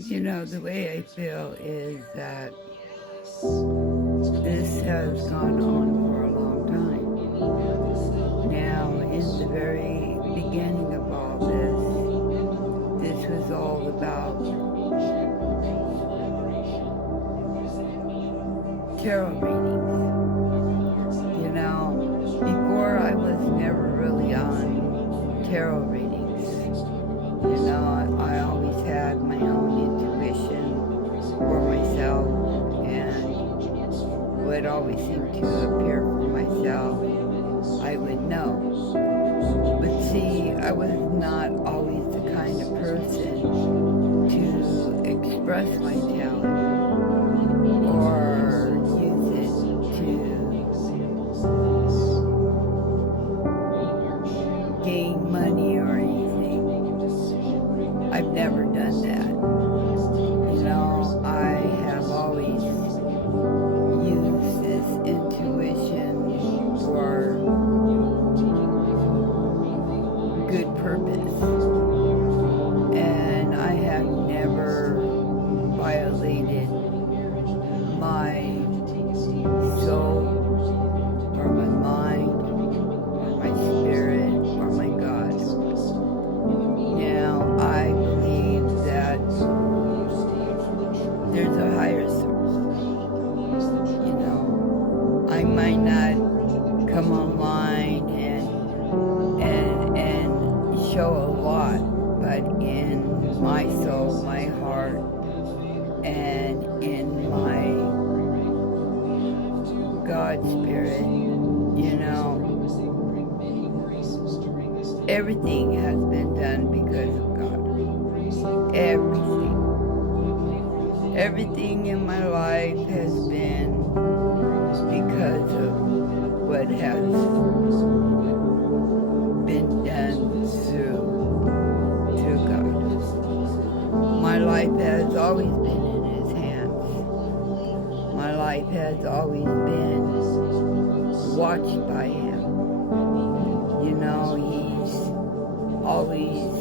The way I feel is that this has gone on for a long time. Now, in the very beginning of all this was all about tarot readings. Before I was never really on tarot readings. I always had my own intuition for myself and would always seem to appear for myself. I would know. But see, I was not always the kind of person to express my talent or use it to gain money or anything. I've never done that. I have always used this intuition for good purpose. And I have never violated my soul or my mind or my spirit or my God. Now, I believe that there's a higher source. I might not come online and show a lot, but in my soul, my heart, and in my God spirit, everything has been done because of God. Everything. Everything in my life has been because of what has been done through God. My life has always been in His hands. My life has always been watched by Him. He's always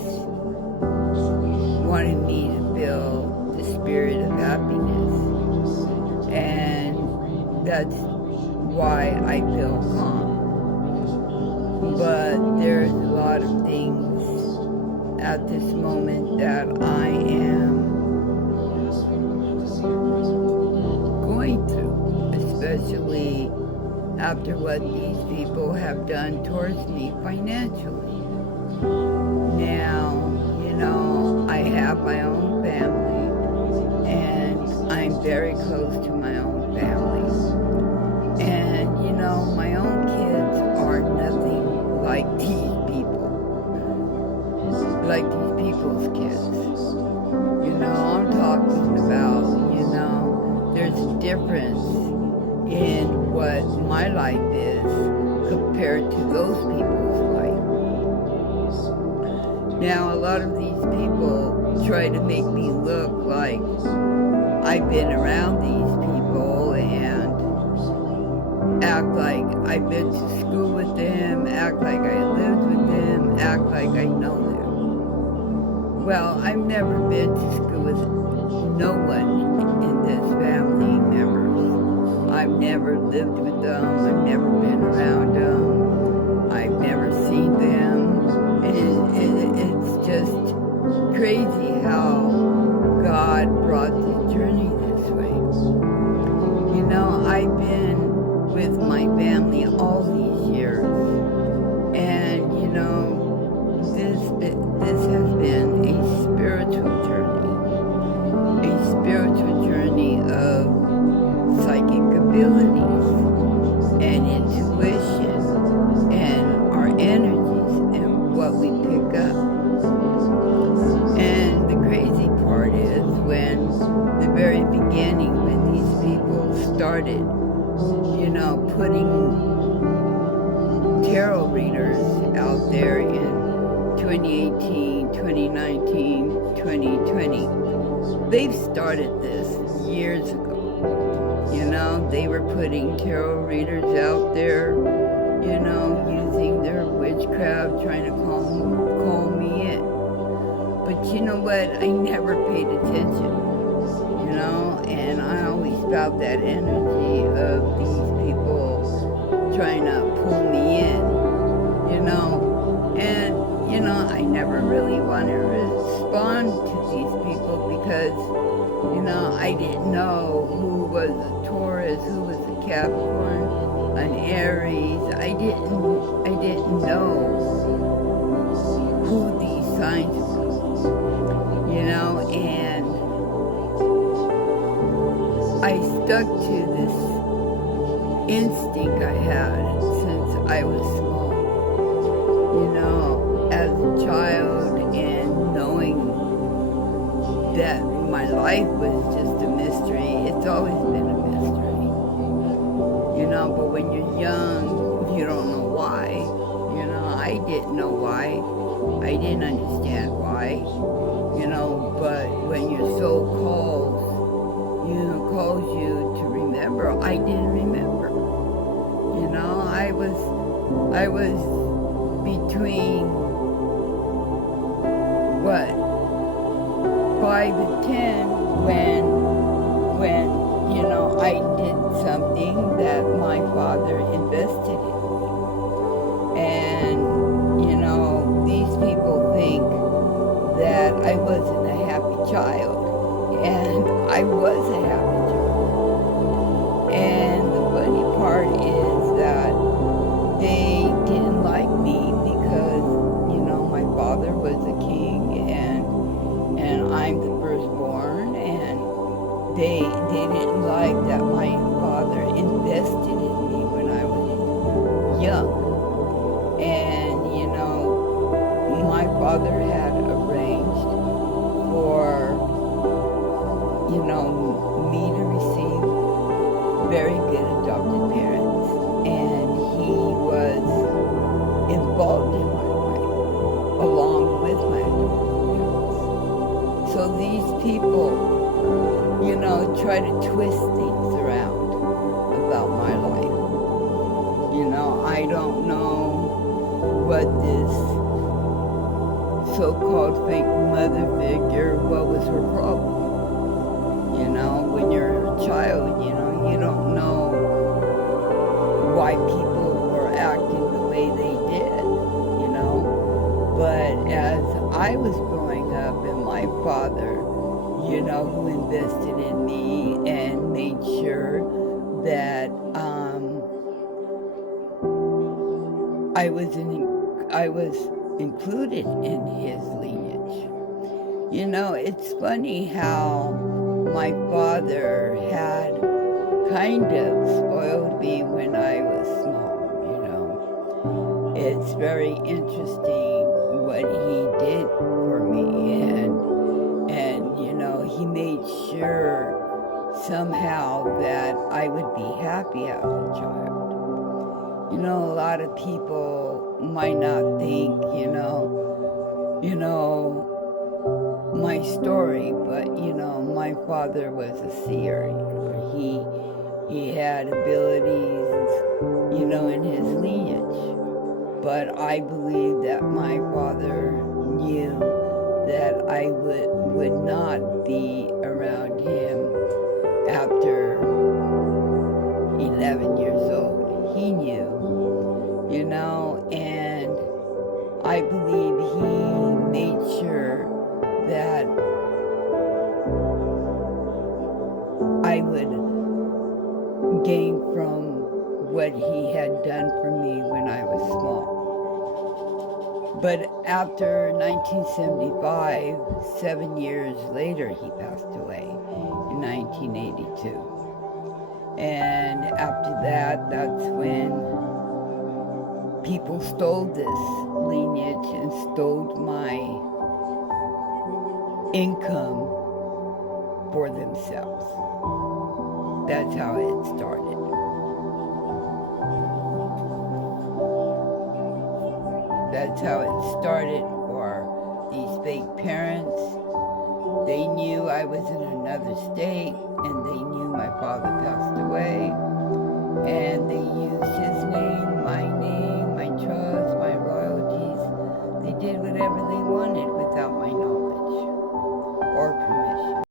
wanted me to feel the spirit of happiness. And that's why I feel calm. But there's a lot of things at this moment that I am going through, especially after what these people have done towards me financially. Now, I have my own family, and I'm very close to my own family. And, my own kids are nothing like these people's kids. I'm talking about, there's a difference in what my life is compared to those people's life. Now, a lot of these people try to make me look like I've been around these people and act like I've been to school with them, act like I lived with them, act like I know them. Well, I've never been to school with no one in this family members. I've never lived with them. I've never been around them. I've never seen them. It's just crazy how God brought this journey this way. I've been with my family all these years, and this has been a spiritual journey of psychic abilities and intuition and our energies and what we pick up. And the crazy part is when the very beginning, when these people started, putting tarot readers out there in 2018, 2019, 2020. They've started this years ago. They were putting tarot readers out there, using their witchcraft, trying to call me in. But you know what? I never paid attention. felt that energy of these people trying to pull me in, you know. And, you know, I never really want to respond to these people because, you know, I didn't know who was a Taurus, who was a Capricorn, an Aries. I didn't know who these signs were, you know, and I stuck to this instinct I had since I was small, you know, as a child, and knowing that my life was just a mystery. It's always been a mystery, you know, but when you're young, you don't know why. You know, I didn't know why. I didn't understand why, you know, but when your soul calls you to remember, I didn't remember. You know, I was between, what, 5 and 10 when, you know, I did something that my father invested in. And, you know, these people think that I wasn't a happy child, and I was a happy child. And the funny part is that they didn't like me because, you know, my father was a king, and I'm the firstborn, and they didn't like that my father invested in me when I was young. And, you know, my father had arranged for, you know, me to receive very good adopted parents, and he was involved in my life along with my adopted parents. So these people, you know, try to twist things around about my life. You know, I don't know what this so-called fake mother figure, what was her problem? You know, when you're a child, you know, you don't know why people were acting the way they did, you know. But as I was growing up, and my father, you know, who invested in me and made sure that I was included in his lineage. You know, it's funny how my father had kind of spoiled me when I was small, you know. It's very interesting what he did for me, and you know, he made sure somehow that I would be happy as a child. You know, a lot of people might not think, you know, my story, but, you know, my father was a seer. You know, he had abilities, you know, in his lineage. But I believe that my father knew that I would not be around him after 11 years old. He knew, you know, and I believe he made sure that I would gain from what he had done for me when I was small. But after 1975, 7 years later, he passed away in 1982. And after that, that's when people stole this lineage and stole my income for themselves. That's how it started. That's how it started for these fake parents. They knew I was in another state, and they knew my father passed away, and they used his name, my trust, my royalties. They did whatever they wanted without my knowledge or permission.